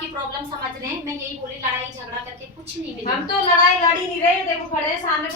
आपकी प्रॉब्लम समझ रहे हैं। मैं यही बोली, लड़ाई झगड़ा करके कुछ नहीं मिलेगा। हम तो लड़ाई लड़ी नहीं रहे, देखो खड़े सामने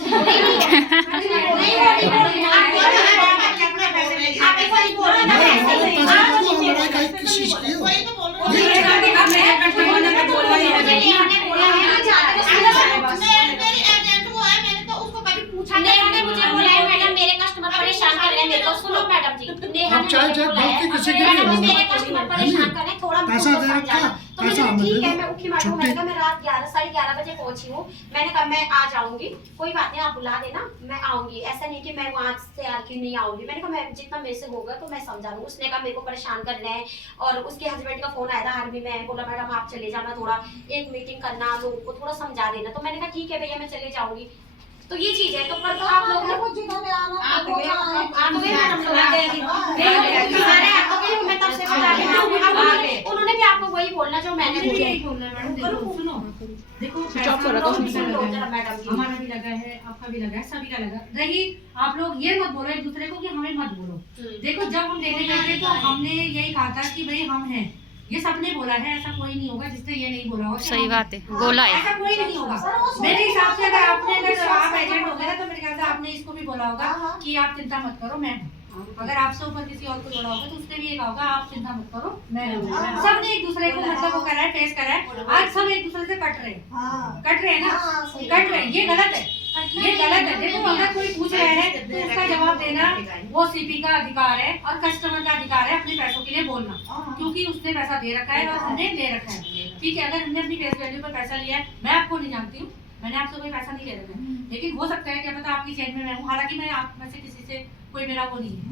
मेरे कस्टमर परेशान कर रहे हैं, मेरे को सुनो मैडम जी, अब चाहे गलती किसी की नहीं होगी, मेरे कस्टमर परेशान कर रहे हैं, थोड़ा पैसा दे रखा, तो मैंने कहा ठीक है, मैं उखी मारू, मैंने छुट्टी। कहा मैं रात 11 साढ़े 11 बजे पहुंची हूँ, मैंने कहा मैं आ जाऊंगी, कोई बात नहीं आप बुला देना, मैं आऊंगी, ऐसा नहीं कि मैं वहां से आके नहीं आऊंगी। मैंने कहा मैं जितना मेरे से होगा तो मैं समझा दूंगी। उसने कहा मेरे को परेशान कर रहे हैं, और उसके हस्बैंड का फोन आया था आर्मी में, बोला मैडम आप चले जाना, थोड़ा एक मीटिंग करना, लोगों को थोड़ा समझा देना। तो मैंने कहा ठीक है भैया मैं चले जाऊंगी। तो ये चीज है, तो पर तो आप लोग उन्होंने भी आपको वही बोलना जो मैंने सुनो, देखो मैडम हमारा भी लगा है, आपका भी लगा है, सभी का लगा रही। आप लोग ये मत बोलो एक दूसरे को कि हमें मत बोलो। देखो जब हम लेने गए थे तो हमने यही कहा था कि भाई हम हैं, ये सबने बोला है, ऐसा कोई नहीं होगा जिसने ये नहीं बोला होगा। सही बात है, बोला है, ऐसा कोई नहीं होगा। मेरे हिसाब से अगर आपने आप एजेंट हो गए ना, तो मेरे ख्याल से आपने इसको भी बोला होगा कि आप चिंता मत करो मैं हूं। अगर आपसे ऊपर किसी और को बोला होगा तो उसने भी ये कहा होगा आप चिंता मत करो मैं हूं। सबने एक दूसरे को मतलब वो करा है, फेस करा है। आज सब एक दूसरे से कट रहे हैं ना, कट रहे हैं, ये गलत है, ये गलत है। देखो अगर कोई पूछ रहा है तो उसका जवाब देना वो सीपी का अधिकार है और कस्टमर का अधिकार है अपने पैसों के लिए बोलना, क्योंकि उसने पैसा दे रखा है और हमने ले रखा है। ठीक है, अगर हमने अपनी फेस वैल्यू पर पैसा लिया है, मैं आपको नहीं जानती हूँ, मैंने आपसे कोई पैसा नहीं ले रखा है, लेकिन हो सकता है क्या पता आपकी चेन में मैं हूँ। हालांकि मैं आप में से किसी से कोई मेरा वो नहीं है,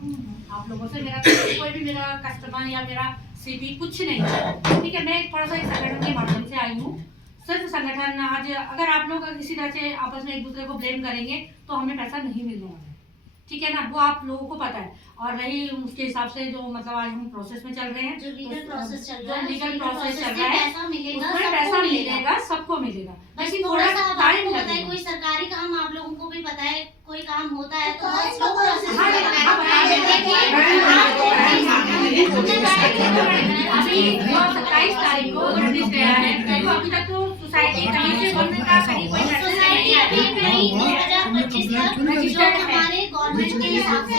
आप लोगों से मेरा कोई भी मेरा कस्टमर या मेरा सीपी कुछ नहीं है। ठीक है, मैं थोड़ा सा एक संगठन के माध्यम से आई हूँ। सिर्फ संगठन आज अगर आप लोग इसी तरह से आपस में एक दूसरे को ब्लेम करेंगे तो हमें पैसा नहीं मिलने वाला है। ठीक है ना, वो आप लोगों को पता है। और रही उसके हिसाब से जो मतलब आज हम प्रोसेस में चल रहे हैं, जो लीगल प्रोसेस चल जो रहा है, लीगल प्रोसेस चल से रहा है पैसा मिलेगा, उसमें पैसा मिलेगा, सबको मिलेगा। बस लेकिन थोड़ा सा टाइम आपको पता है, लगेगा। कोई सरकारी काम आप लोगों को भी पता है, कोई काम होता है तो बहुत स्लो प्रोसेस हाँ, में हाँ, होता है। अभी 27 तारीख को नोटिस गया है, तो अभी तक तो सोसाइटी कहीं से गवर्नमेंट का कहीं कोई मैसेज नहीं है। 2025 तक जो हमारे गवर्नमेंट के हिसाब से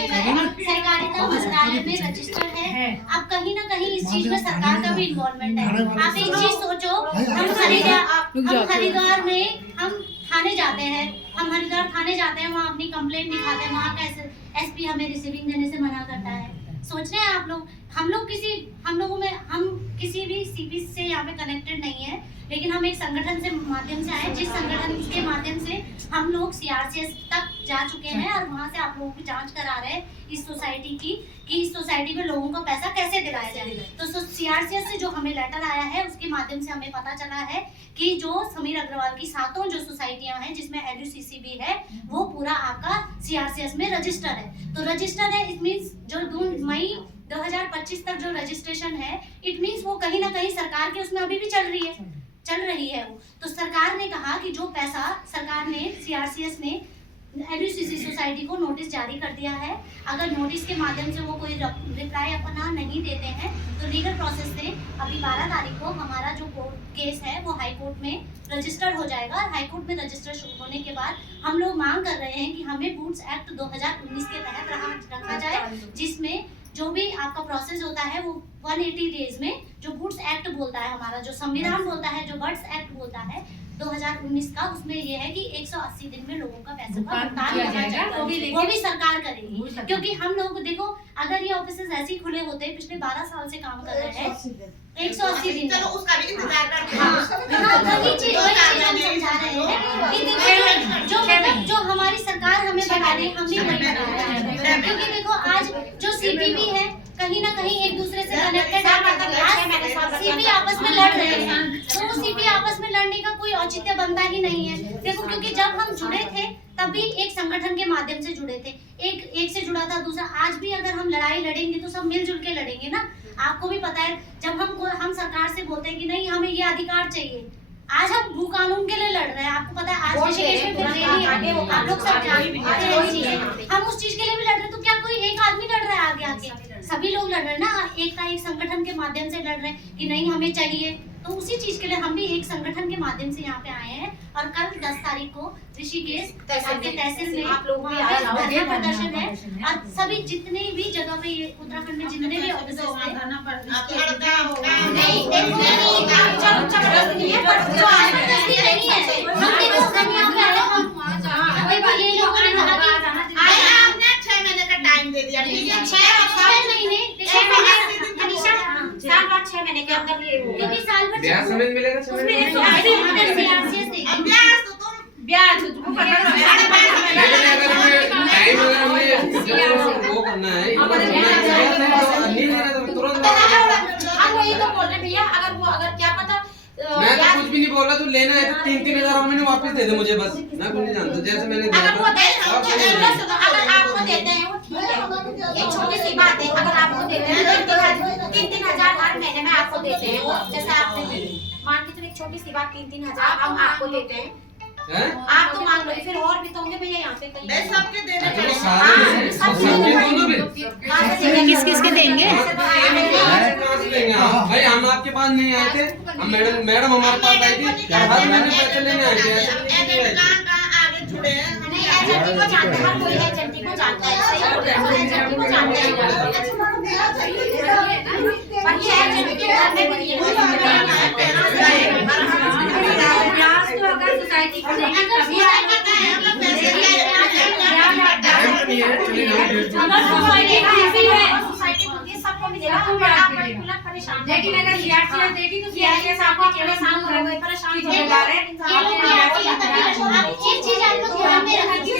सहकारिता मंत्रालय में रजिस्टर्ड है। अब कहीं ना कहीं इस चीज में सरकार का भी इन्वॉल्वमेंट है। आप एक चीज सोचो, हम हरिद्वार में हम थाने जाते हैं, वहाँ अपनी कंप्लेंट दिखाते हैं, वहाँ का एसपी हमें रिसीविंग देने से मना करता है। सोच रहे हैं आप लोग, हम किसी भी सीपी से यहाँ पे कनेक्टेड नहीं है, लेकिन हम एक संगठन से माध्यम से आए, जिस संगठन के माध्यम से हम लोग सीआरसीएस तक जा चुके हैं और वहाँ से आप लोगों की जांच करा रहे हैं इस सोसाइटी की, कि इस सोसाइटी में लोगों को पैसा कैसे दिलाया जाए। तो सीआरसीएस से जो हमें लेटर आया है उसके माध्यम से हमें पता चला है कि जो समीर अग्रवाल की 7 जो सोसाइटियां हैं जिसमें LUCCB है, वो पूरा आपका सीआरसीएस में रजिस्टर है। तो रजिस्टर है, इट मीन्स जो 2 मई 2025 तक जो रजिस्ट्रेशन है, इट मीन्स वो कहीं ना कहीं सरकार के उसमें अभी भी चल रही है वो। तो सरकार ने कहा कि जो पैसा सरकार ने सीआरसीएस ने LUCC सोसाइटी को नोटिस जारी कर दिया है, अगर नोटिस के माध्यम से वो कोई रिप्लाई अपना नहीं देते हैं तो लीगल प्रोसेस से अभी 12 तारीख को हमारा जो कोर्ट केस है वो हाई कोर्ट में रजिस्टर्ड हो जाएगा। हाई कोर्ट में रजिस्टर होने के बाद हम लोग मांग कर रहे हैं कि हमें गुड्स एक्ट 2019 के तहत रखा जाए, जिसमें जो भी आपका प्रोसेस होता है वो 180 डेज में, जो गुड्स एक्ट बोलता है, हमारा जो संविधान बोलता है, जो वर्ड्स एक्ट बोलता है 2019 का, उसमें ये है कि 180 दिन में लोगों का पैसा का भुगतान किया जाएगा, वो भी सरकार करेगी। क्योंकि हम लोग देखो, अगर ये ऑफिसेज ऐसे ही खुले होते, पिछले 12 साल से काम कर रहे हैं, 180 दिन, चलो उसका भी इंतजार करते हैं। वही चीज हम समझा रहे हैं कि जो हमारी सरकार हमें बता रही है, हम भी वही बता रहे हैं। क्योंकि देखो आज जो सीपीबी है कहीं ना कहीं एक दूसरे से कनेक्टेड है, सीपी आपस में लड़ रहे हैं, तो सीपी आपस में लड़ने का कोई औचित्य बनता ही नहीं है। देखो, क्योंकि जब हम जुड़े थे तभी एक संगठन के माध्यम से जुड़े थे, एक से जुड़ा था दूसरा। आज भी अगर हम लड़ाई लड़ेंगे तो सब मिलजुल के लड़ेंगे ना। आपको भी पता है, जब हम सरकार से बोलते हैं कि नहीं हमें ये अधिकार चाहिए, आज हम भू कानून के लिए लड़ रहे हैं। आपको पता है आज ऋषिकेश में फिर रैली है, आप लोग सब जानते हैं, हम उस चीज के लिए भी लड़ रहे हैं। तो क्या कोई एक आदमी लड़ रहा है आगे के सभी लोग लड़ रहे हैं ना, एक का एक संगठन के माध्यम से लड़ रहे हैं कि नहीं हमें चाहिए। तो उसी चीज के लिए हम भी एक संगठन के माध्यम से यहाँ पे आए हैं और कल 10 तारीख को ऋषिकेश आपके तहसील में आप लोग भी वहाँ पे आए, धरना प्रदर्शन है और सभी जितने भी जगह पे ये उत्तराखंड में जितने भी ऑफिसर्स हैं नहीं जबरदस्ती नहीं है, पर जो जबरदस्ती नहीं है, हम देखो हम यहाँ पे आए हम ये लोगों ने कहा कि आया आपने 6 महीने का टाइम दे दिया, ठीक है? 6 महीने अनीशा साल बाद 6 महीने के अंदर ये होगा। क्योंकि साल भर ब्याज समझ मिलेगा उसमें 180 से अभ्यास तो तुम ब्याज तुमको पता है लेकिन अगर हमें टाइम अगर हमें वो करना है नहीं लेना तो तुरंत हम वही तो बोल रहे भैया, अगर क्या पता मैं तो कुछ भी नहीं बोल रहा, तू लेना है तो 3-3 हजार मैंने वापस दे दे मुझे, बस मैं कुछ नहीं जानता जैसे मैंने दिया अगर वो दे था। अगर आपको देते हैं वो ठीक है, ये छोटी सी बात है। अगर आपको देते हैं 3-3 हजार हर महीने में आपको देते हैं, जैसे आपने मान के चलो एक छोटी सी बात 3-3 हजार हम आपको देते हैं, हैं? आप तो मान लो, फिर और भी तो होंगे भैया यहाँ पे कहीं। दे सबके देने अच्छा, पड़ेंगे। सारे सबके दोनों भी किस किस के देंगे? कहाँ से देंगे आप? भाई हम आपके पास नहीं आए थे, हम मैडम हमारे पास आई थी, हर महीने पैसे लेने आए थे, ऐसे नहीं आए थे। कहाँ आगे जुड़े हैं? नहीं, एजेंटी को जानते हैं, हर कोई एजेंटी को जानता है, सही बोल रहे हैं, एजेंटी को जानते हैं। पर ये एजेंटी के घर में भी ब्याज तो अगर सोसाइटी को देंगे तभी आएगा। अगर सोसाइटी का ऐसी है सोसाइटी को ये सबको मिलेगा, सबको तो ब्याज आप मिलेगा। बिल्कुल परेशान लेकिन अगर सीआरसीएस देगी तो सीआरसीएस आपको केवल परेशान सामान करोगे, परेशान की जिम्मेदार है। ये लोग आप एक चीज आप लोग ध्यान में रखिए,